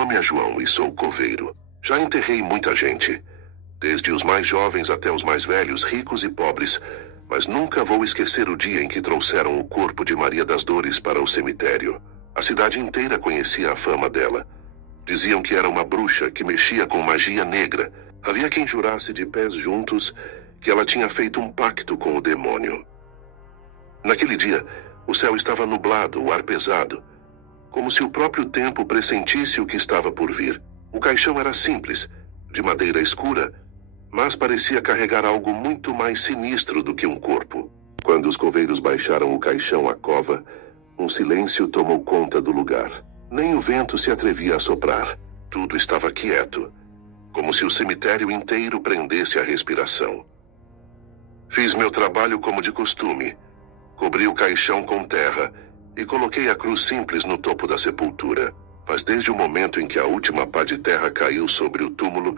nome é João e sou coveiro. Já enterrei muita gente, desde os mais jovens até os mais velhos, ricos e pobres, mas nunca vou esquecer o dia em que trouxeram o corpo de Maria das Dores para o cemitério. A cidade inteira conhecia a fama dela. Diziam que era uma bruxa que mexia com magia negra. Havia quem jurasse de pés juntos que ela tinha feito um pacto com o demônio. Naquele dia, o céu estava nublado, o ar pesado, como se o próprio tempo pressentisse o que estava por vir. O caixão era simples, de madeira escura, mas parecia carregar algo muito mais sinistro do que um corpo. Quando os coveiros baixaram o caixão à cova, um silêncio tomou conta do lugar. Nem o vento se atrevia a soprar. Tudo estava quieto, como se o cemitério inteiro prendesse a respiração. Fiz meu trabalho como de costume. Cobri o caixão com terra e coloquei a cruz simples no topo da sepultura. Mas desde o momento em que a última pá de terra caiu sobre o túmulo,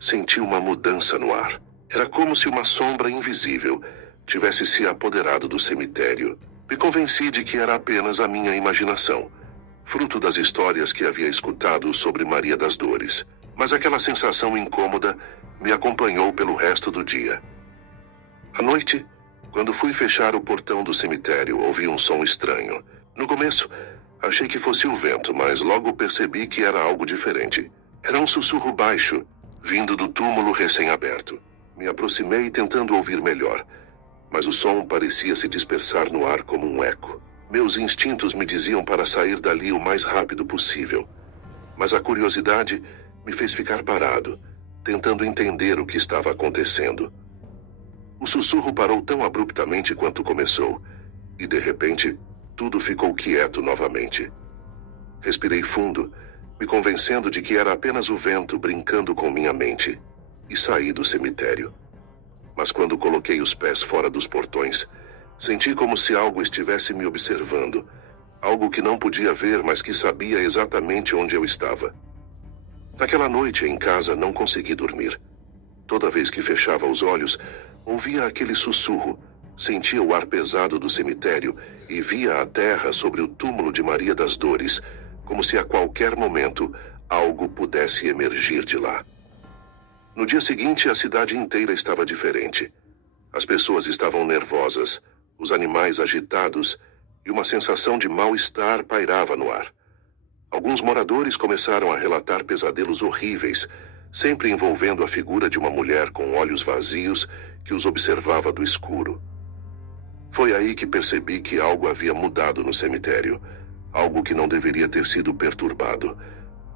senti uma mudança no ar. Era como se uma sombra invisível tivesse se apoderado do cemitério. Me convenci de que era apenas a minha imaginação, fruto das histórias que havia escutado sobre Maria das Dores. Mas aquela sensação incômoda me acompanhou pelo resto do dia. À noite, quando fui fechar o portão do cemitério, ouvi um som estranho. No começo, achei que fosse o vento, mas logo percebi que era algo diferente. Era um sussurro baixo, vindo do túmulo recém-aberto. Me aproximei tentando ouvir melhor, mas o som parecia se dispersar no ar como um eco. Meus instintos me diziam para sair dali o mais rápido possível, mas a curiosidade me fez ficar parado, tentando entender o que estava acontecendo. O sussurro parou tão abruptamente quanto começou, e de repente, tudo ficou quieto novamente. Respirei fundo, me convencendo de que era apenas o vento brincando com minha mente, e saí do cemitério. Mas quando coloquei os pés fora dos portões, senti como se algo estivesse me observando, algo que não podia ver, mas que sabia exatamente onde eu estava. Naquela noite, em casa, não consegui dormir. Toda vez que fechava os olhos, ouvia aquele sussurro, sentia o ar pesado do cemitério e via a terra sobre o túmulo de Maria das Dores, como se a qualquer momento algo pudesse emergir de lá. No dia seguinte, a cidade inteira estava diferente. As pessoas estavam nervosas, os animais agitados e uma sensação de mal-estar pairava no ar. Alguns moradores começaram a relatar pesadelos horríveis, sempre envolvendo a figura de uma mulher com olhos vazios que os observava do escuro. Foi aí que percebi que algo havia mudado no cemitério, algo que não deveria ter sido perturbado.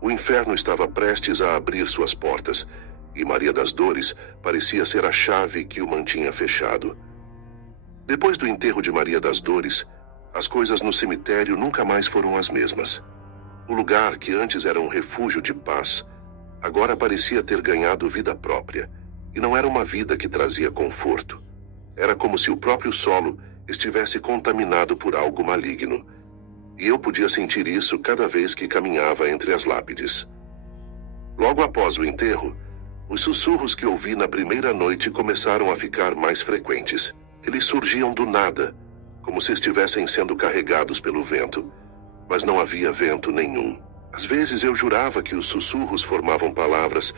O inferno estava prestes a abrir suas portas, e Maria das Dores parecia ser a chave que o mantinha fechado. Depois do enterro de Maria das Dores, as coisas no cemitério nunca mais foram as mesmas. O lugar, que antes era um refúgio de paz, agora parecia ter ganhado vida própria, e não era uma vida que trazia conforto. Era como se o próprio solo estivesse contaminado por algo maligno, e eu podia sentir isso cada vez que caminhava entre as lápides. Logo após o enterro, os sussurros que ouvi na primeira noite começaram a ficar mais frequentes. Eles surgiam do nada, como se estivessem sendo carregados pelo vento, mas não havia vento nenhum. Às vezes eu jurava que os sussurros formavam palavras,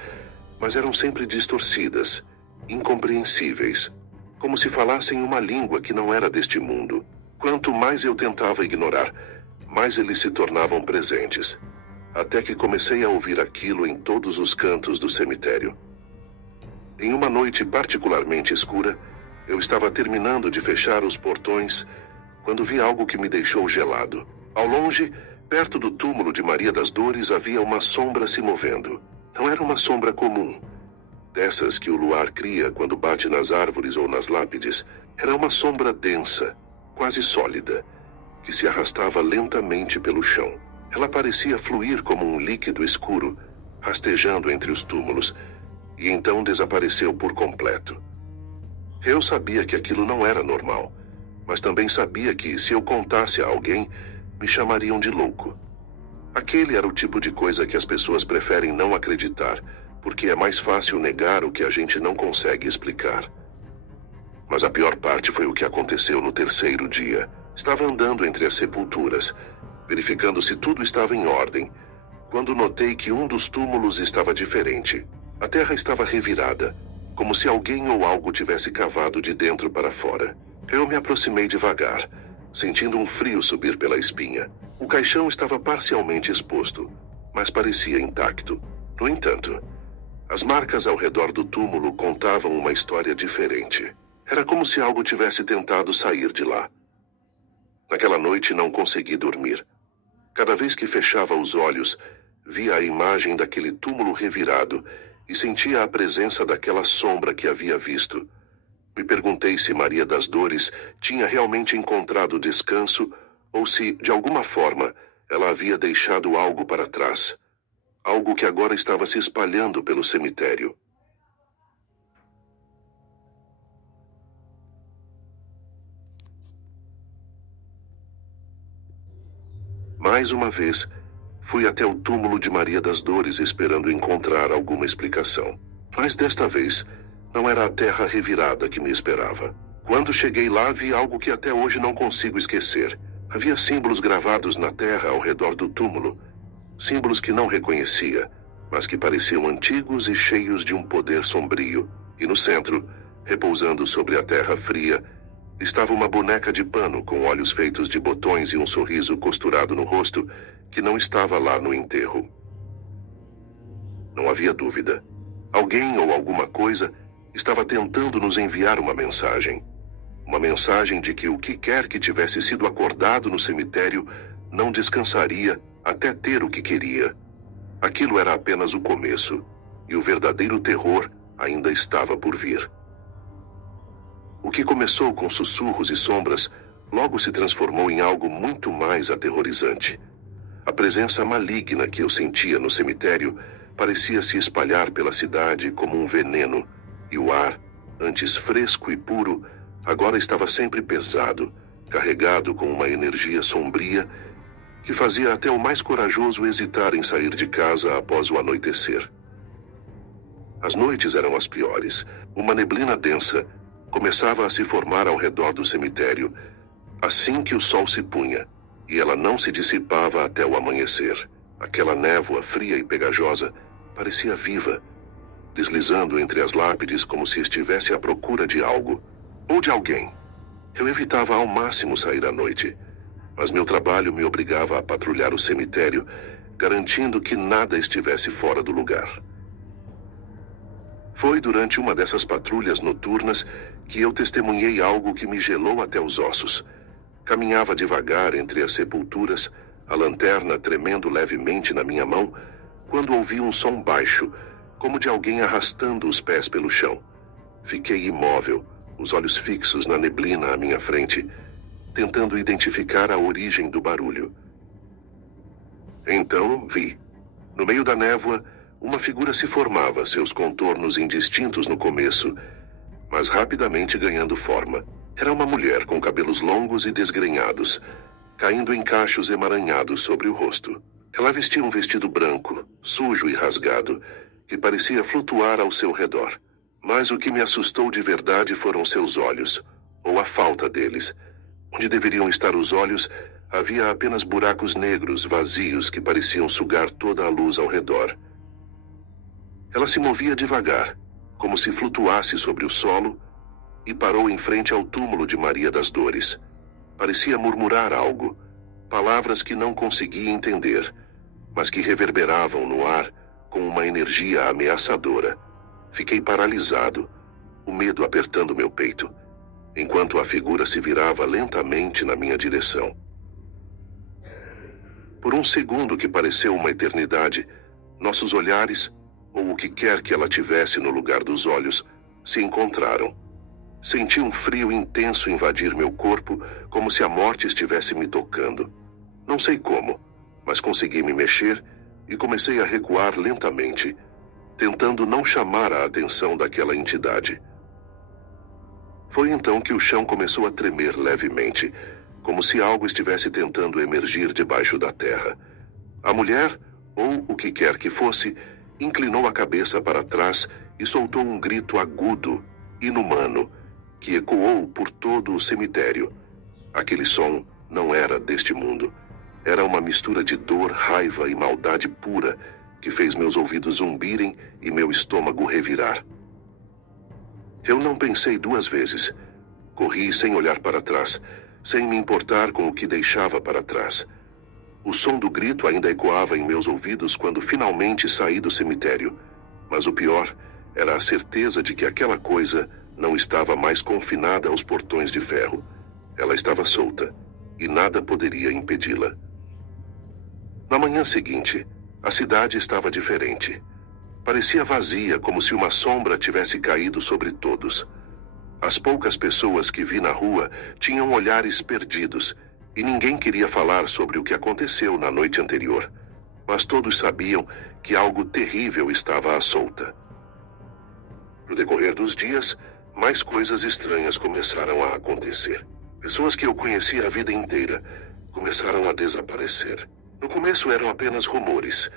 mas eram sempre distorcidas, incompreensíveis, como se falassem uma língua que não era deste mundo. Quanto mais eu tentava ignorar, mais eles se tornavam presentes, até que comecei a ouvir aquilo em todos os cantos do cemitério. Em uma noite particularmente escura, eu estava terminando de fechar os portões quando vi algo que me deixou gelado. Ao longe, perto do túmulo de Maria das Dores, havia uma sombra se movendo. Não era uma sombra comum, dessas que o luar cria quando bate nas árvores ou nas lápides. Era uma sombra densa, quase sólida, que se arrastava lentamente pelo chão. Ela parecia fluir como um líquido escuro, rastejando entre os túmulos, e então desapareceu por completo. Eu sabia que aquilo não era normal, mas também sabia que, se eu contasse a alguém, me chamariam de louco. Aquele era o tipo de coisa que as pessoas preferem não acreditar, porque é mais fácil negar o que a gente não consegue explicar. Mas a pior parte foi o que aconteceu no terceiro dia. Estava andando entre as sepulturas, verificando se tudo estava em ordem, quando notei que um dos túmulos estava diferente. A terra estava revirada, como se alguém ou algo tivesse cavado de dentro para fora. Eu me aproximei devagar, sentindo um frio subir pela espinha. O caixão estava parcialmente exposto, mas parecia intacto. No entanto, as marcas ao redor do túmulo contavam uma história diferente. Era como se algo tivesse tentado sair de lá. Naquela noite não consegui dormir. Cada vez que fechava os olhos, via a imagem daquele túmulo revirado e sentia a presença daquela sombra que havia visto. Me perguntei se Maria das Dores tinha realmente encontrado descanso ou se, de alguma forma, ela havia deixado algo para trás. Algo que agora estava se espalhando pelo cemitério. Mais uma vez, fui até o túmulo de Maria das Dores esperando encontrar alguma explicação. Mas desta vez, não era a terra revirada que me esperava. Quando cheguei lá, vi algo que até hoje não consigo esquecer. Havia símbolos gravados na terra ao redor do túmulo. Símbolos que não reconhecia, mas que pareciam antigos e cheios de um poder sombrio. E no centro, repousando sobre a terra fria, estava uma boneca de pano com olhos feitos de botões e um sorriso costurado no rosto que não estava lá no enterro. Não havia dúvida. Alguém ou alguma coisa estava tentando nos enviar uma mensagem. Uma mensagem de que o que quer que tivesse sido acordado no cemitério não descansaria até ter o que queria. Aquilo era apenas o começo, e o verdadeiro terror ainda estava por vir. O que começou com sussurros e sombras logo se transformou em algo muito mais aterrorizante. A presença maligna que eu sentia no cemitério parecia se espalhar pela cidade como um veneno, e o ar, antes fresco e puro, agora estava sempre pesado, carregado com uma energia sombria que fazia até o mais corajoso hesitar em sair de casa após o anoitecer. As noites eram as piores. Uma neblina densa começava a se formar ao redor do cemitério assim que o sol se punha, e ela não se dissipava até o amanhecer. Aquela névoa fria e pegajosa parecia viva, deslizando entre as lápides como se estivesse à procura de algo, ou de alguém. Eu evitava ao máximo sair à noite, mas meu trabalho me obrigava a patrulhar o cemitério, garantindo que nada estivesse fora do lugar. Foi durante uma dessas patrulhas noturnas que eu testemunhei algo que me gelou até os ossos. Caminhava devagar entre as sepulturas, a lanterna tremendo levemente na minha mão, quando ouvi um som baixo, como de alguém arrastando os pés pelo chão. Fiquei imóvel, os olhos fixos na neblina à minha frente, tentando identificar a origem do barulho. Então vi, no meio da névoa, uma figura se formava, seus contornos indistintos no começo, mas rapidamente ganhando forma. Era uma mulher com cabelos longos e desgrenhados, caindo em cachos emaranhados sobre o rosto. Ela vestia um vestido branco, sujo e rasgado, que parecia flutuar ao seu redor. Mas o que me assustou de verdade foram seus olhos, ou a falta deles. Onde deveriam estar os olhos, havia apenas buracos negros, vazios, que pareciam sugar toda a luz ao redor. Ela se movia devagar, como se flutuasse sobre o solo, e parou em frente ao túmulo de Maria das Dores. Parecia murmurar algo, palavras que não conseguia entender, mas que reverberavam no ar com uma energia ameaçadora. Fiquei paralisado, o medo apertando meu peito, enquanto a figura se virava lentamente na minha direção. Por um segundo que pareceu uma eternidade, nossos olhares, ou o que quer que ela tivesse no lugar dos olhos, se encontraram. Senti um frio intenso invadir meu corpo, como se a morte estivesse me tocando. Não sei como, mas consegui me mexer e comecei a recuar lentamente, tentando não chamar a atenção daquela entidade. Foi então que o chão começou a tremer levemente, como se algo estivesse tentando emergir debaixo da terra. A mulher, ou o que quer que fosse, inclinou a cabeça para trás e soltou um grito agudo, inumano, que ecoou por todo o cemitério. Aquele som não era deste mundo. Era uma mistura de dor, raiva e maldade pura que fez meus ouvidos zumbirem e meu estômago revirar. Eu não pensei duas vezes. Corri sem olhar para trás, sem me importar com o que deixava para trás. O som do grito ainda ecoava em meus ouvidos quando finalmente saí do cemitério. Mas o pior era a certeza de que aquela coisa não estava mais confinada aos portões de ferro. Ela estava solta, e nada poderia impedi-la. Na manhã seguinte, a cidade estava diferente. Parecia vazia, como se uma sombra tivesse caído sobre todos. As poucas pessoas que vi na rua tinham olhares perdidos, e ninguém queria falar sobre o que aconteceu na noite anterior. Mas todos sabiam que algo terrível estava à solta. No decorrer dos dias, mais coisas estranhas começaram a acontecer. Pessoas que eu conhecia a vida inteira começaram a desaparecer. No começo eram apenas rumores,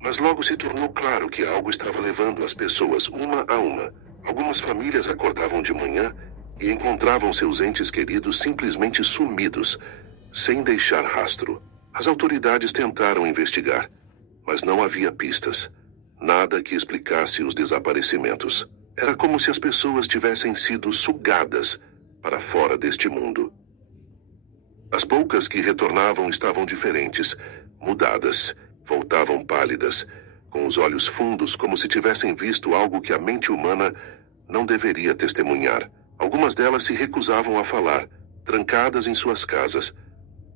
mas logo se tornou claro que algo estava levando as pessoas uma a uma. Algumas famílias acordavam de manhã e encontravam seus entes queridos simplesmente sumidos, sem deixar rastro. As autoridades tentaram investigar, mas não havia pistas. Nada que explicasse os desaparecimentos. Era como se as pessoas tivessem sido sugadas para fora deste mundo. As poucas que retornavam estavam diferentes, mudadas, voltavam pálidas, com os olhos fundos como se tivessem visto algo que a mente humana não deveria testemunhar. Algumas delas se recusavam a falar, trancadas em suas casas,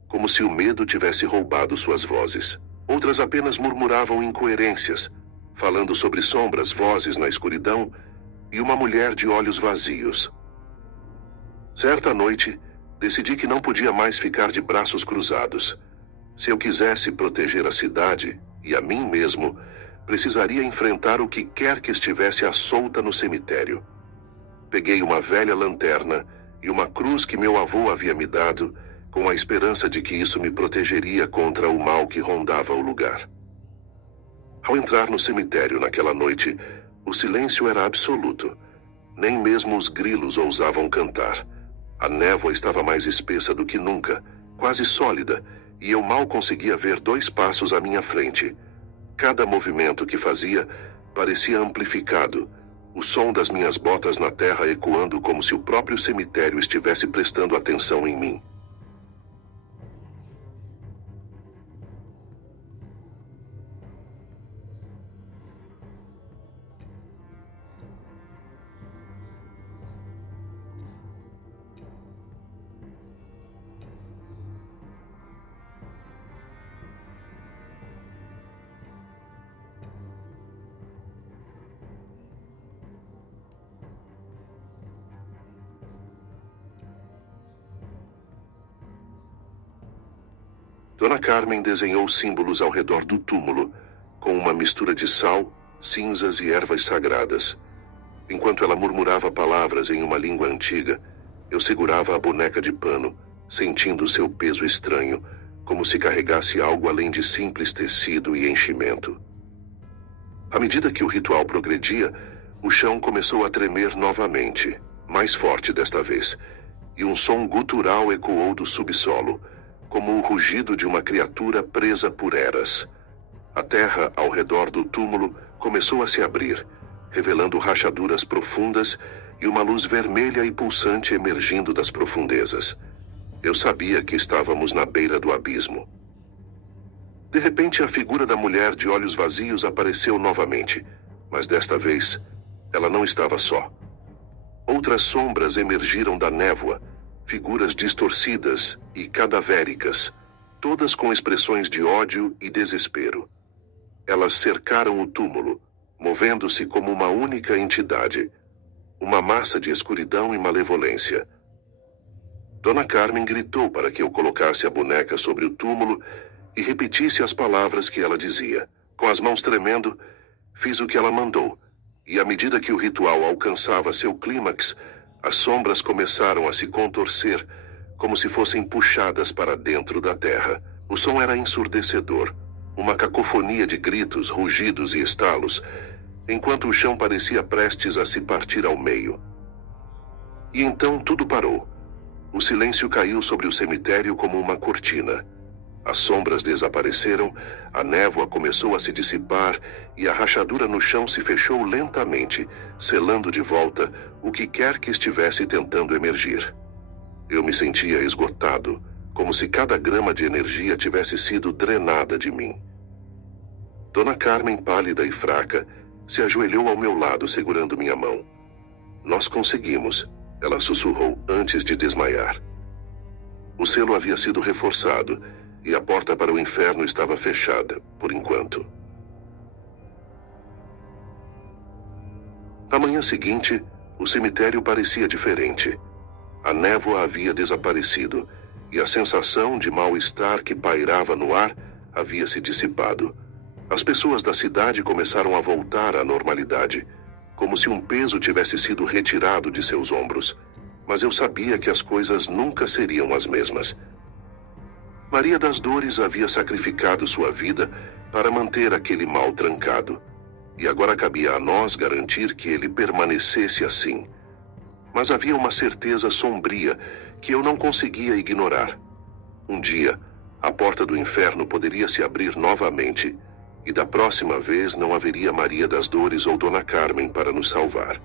como se o medo tivesse roubado suas vozes. Outras apenas murmuravam incoerências, falando sobre sombras, vozes na escuridão e uma mulher de olhos vazios. Certa noite, decidi que não podia mais ficar de braços cruzados. Se eu quisesse proteger a cidade e a mim mesmo, precisaria enfrentar o que quer que estivesse à solta no cemitério. Peguei uma velha lanterna e uma cruz que meu avô havia me dado, com a esperança de que isso me protegeria contra o mal que rondava o lugar. Ao entrar no cemitério naquela noite, o silêncio era absoluto. Nem mesmo os grilos ousavam cantar. A névoa estava mais espessa do que nunca, quase sólida, e eu mal conseguia ver 2 passos à minha frente. Cada movimento que fazia parecia amplificado, o som das minhas botas na terra ecoando como se o próprio cemitério estivesse prestando atenção em mim. Dona Carmen desenhou símbolos ao redor do túmulo, com uma mistura de sal, cinzas e ervas sagradas. Enquanto ela murmurava palavras em uma língua antiga, eu segurava a boneca de pano, sentindo seu peso estranho, como se carregasse algo além de simples tecido e enchimento. À medida que o ritual progredia, o chão começou a tremer novamente, mais forte desta vez, e um som gutural ecoou do subsolo, como o rugido de uma criatura presa por eras. A terra ao redor do túmulo começou a se abrir, revelando rachaduras profundas e uma luz vermelha e pulsante emergindo das profundezas. Eu sabia que estávamos na beira do abismo. De repente, a figura da mulher de olhos vazios apareceu novamente, mas desta vez, ela não estava só. Outras sombras emergiram da névoa, figuras distorcidas e cadavéricas, todas com expressões de ódio e desespero. Elas cercaram o túmulo, movendo-se como uma única entidade, uma massa de escuridão e malevolência. Dona Carmen gritou para que eu colocasse a boneca sobre o túmulo e repetisse as palavras que ela dizia. Com as mãos tremendo, fiz o que ela mandou, e à medida que o ritual alcançava seu clímax, as sombras começaram a se contorcer, como se fossem puxadas para dentro da terra. O som era ensurdecedor, uma cacofonia de gritos, rugidos e estalos, enquanto o chão parecia prestes a se partir ao meio. E então tudo parou. O silêncio caiu sobre o cemitério como uma cortina. As sombras desapareceram, a névoa começou a se dissipar e a rachadura no chão se fechou lentamente, selando de volta o que quer que estivesse tentando emergir. Eu me sentia esgotado, como se cada grama de energia tivesse sido drenada de mim. Dona Carmen, pálida e fraca, se ajoelhou ao meu lado segurando minha mão. Nós conseguimos, ela sussurrou antes de desmaiar. O selo havia sido reforçado e a porta para o inferno estava fechada, por enquanto. Na manhã seguinte, o cemitério parecia diferente. A névoa havia desaparecido e a sensação de mal-estar que pairava no ar havia se dissipado. As pessoas da cidade começaram a voltar à normalidade, como se um peso tivesse sido retirado de seus ombros. Mas eu sabia que as coisas nunca seriam as mesmas. Maria das Dores havia sacrificado sua vida para manter aquele mal trancado, e agora cabia a nós garantir que ele permanecesse assim. Mas havia uma certeza sombria que eu não conseguia ignorar. Um dia, a porta do inferno poderia se abrir novamente, e da próxima vez não haveria Maria das Dores ou Dona Carmen para nos salvar.